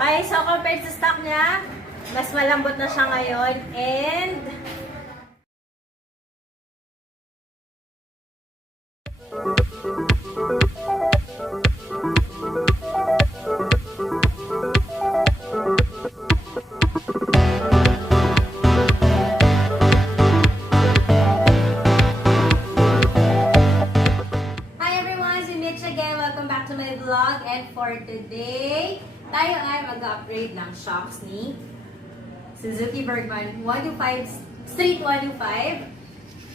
Okay, so compared sa stock niya, mas malambot na siya ngayon. And vlog, and for today, tayo ay mag-upgrade ng shocks ni Suzuki Bergman 125 Street 125.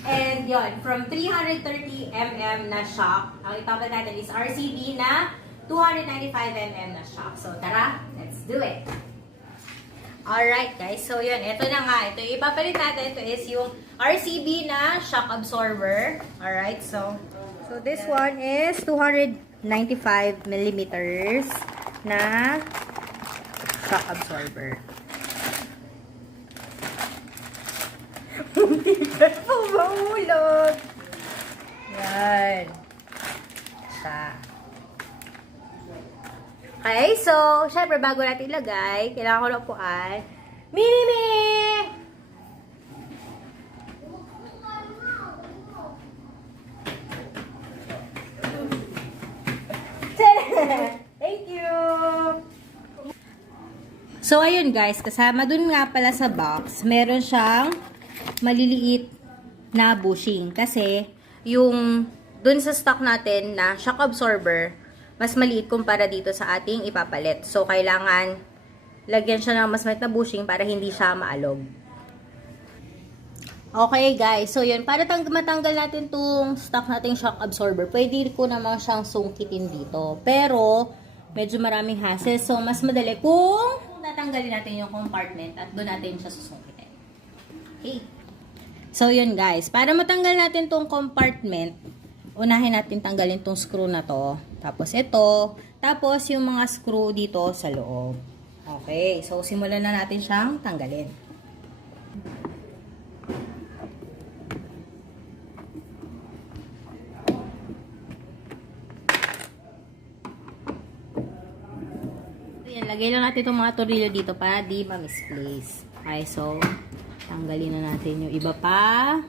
And yon, from 330mm na shock, ang ipapalit natin is RCB na 295mm na shock. So tara, let's do it! Alright guys, so yun, ito na nga. Ito yung ipapalit natin, ito is yung RCB na shock absorber. Alright, so this one is 295 millimeters na shock absorber. Hindi ka po mahulog. Yan. Siya. Okay, so, syempre, bago natin ilagay, kailangan ko na upuan. Mini-mini! Thank you! So, ayun guys, kasama dun nga pala sa box, meron siyang maliliit na bushing. Kasi, yung dun sa stock natin na shock absorber, mas maliit kumpara dito sa ating ipapalit. So, kailangan lagyan siya ng mas maliit na bushing para hindi siya maalog. Okay guys, so yun, para matanggal natin tong stock nating shock absorber, pwede ko naman siyang sungkitin dito. Pero, medyo maraming hassle. So, mas madali kung tatanggalin natin yung compartment at doon natin siya susungkitin. Okay. So, yun guys, para matanggal natin tong compartment, unahin natin tanggalin tong screw na to. Tapos ito. Tapos yung mga screw dito sa loob. Okay. So, simulan na natin siyang tanggalin. Ayan, lagay lang natin itong mga tornilyo dito para di ma-misplace. Okay. So, tanggalin na natin yung iba pa.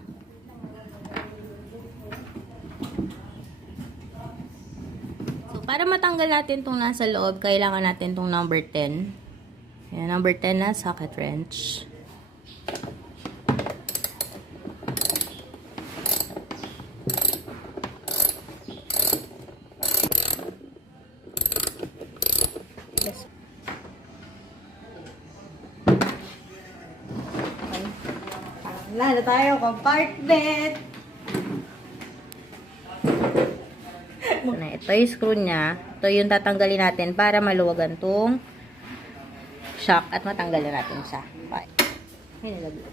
Para matanggal natin itong nasa loob, kailangan natin itong number 10. Ayan, number 10 na socket wrench. Yes. Okay. Wala na tayo, compartment! Na ito yung screw niya. Ito yung tatanggalin natin para maluwagan tong shock at matanggalin natin siya. Okay. Ay, nalagay.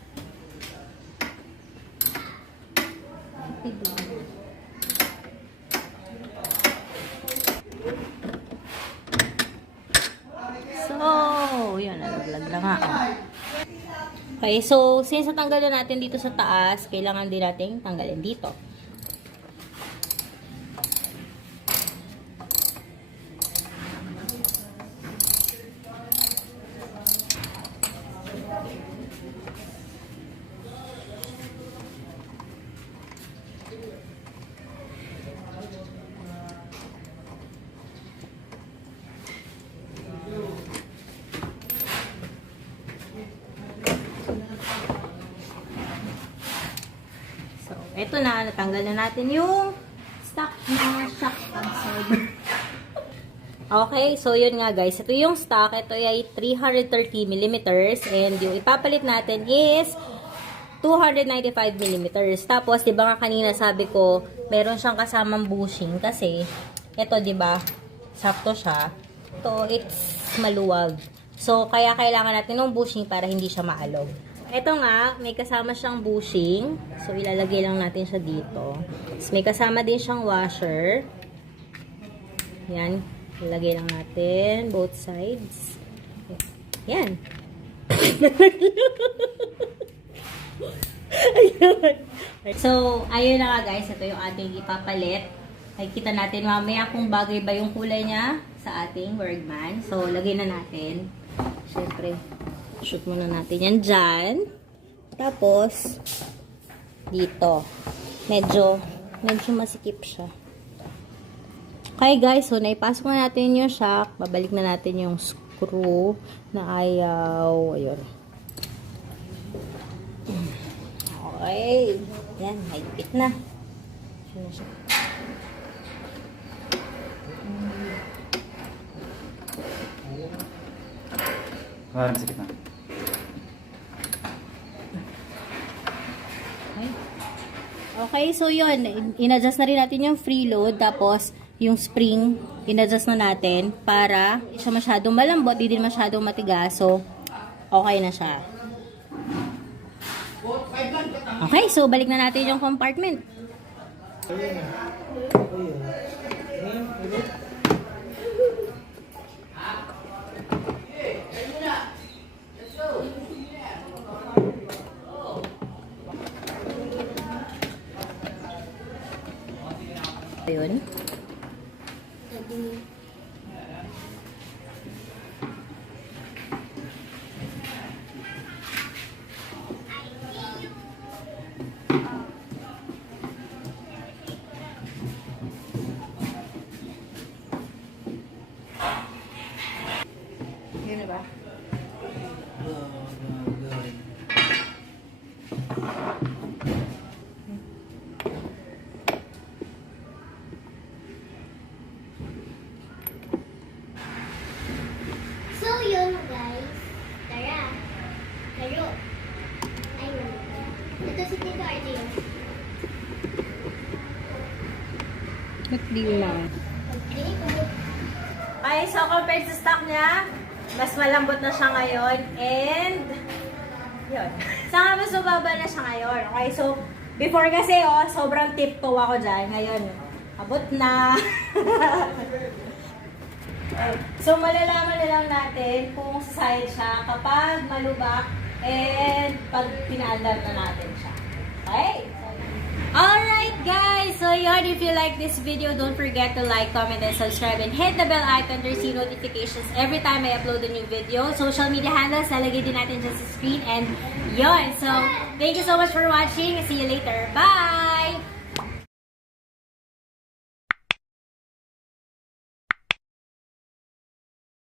So, yun. Nalaglag na nga. Okay, so, since natanggalin natin dito sa taas, kailangan din natin tanggalin dito. Ito na, natanggal na natin yung stock na shock absorber. Okay, so yun nga guys. Ito yung stock. Ito ay 330mm and yung ipapalit natin is 295mm. Tapos, di ba nga kanina sabi ko, meron siyang kasamang bushing kasi ito, di ba, sakto siya. Ito, it's maluwag. So, kaya kailangan natin ng bushing para hindi siya maalog. Ito nga, may kasama siyang bushing. So, ilalagay lang natin siya dito. Tapos, may kasama din siyang washer. Yan. Ilalagay lang natin both sides. Yan. Ayun. So, ayun na nga guys. Ito yung ating ipapalit. Nakikita natin mamaya kung bagay ba yung kulay niya sa ating Bergman. So, lagay na natin. Siyempre, shoot muna natin yan dyan. Tapos, dito. Medyo masikip siya. Okay guys, so naipasok na natin yung shock. Babalik na natin yung screw na ayaw. Ayun. Okay. Yan, higpit na. Ayan na siya. Parang sakit na. Okay, so yun. In-adjust na rin natin yung freeload. Tapos, yung spring, in-adjust na natin para hindi siya masyadong malambot, di din masyadong matigas. So, okay na siya. Okay, so balik na natin yung compartment. Ayun. Yun na ba? So yun guys, tara, laro. Ayun. Ito si Tito RJ. Ba't di lang? Okay, Okay, so compared sa stock niya, mas malambot na siya ngayon. And, yun. Saka mas mababa na siya ngayon. Okay, so, before kasi, sobrang tiptoe ako dyan. Ngayon, abot na. So, malalaman na lang natin kung sasayad siya kapag malubak and pag pinaandar na natin siya. Okay? Alright guys, so yun, if you like this video, don't forget to like, comment, and subscribe, and hit the bell icon to receive notifications every time I upload a new video. Social media handles, lalagay din natin dyan sa screen, and yun. So, thank you so much for watching. See you later. Bye!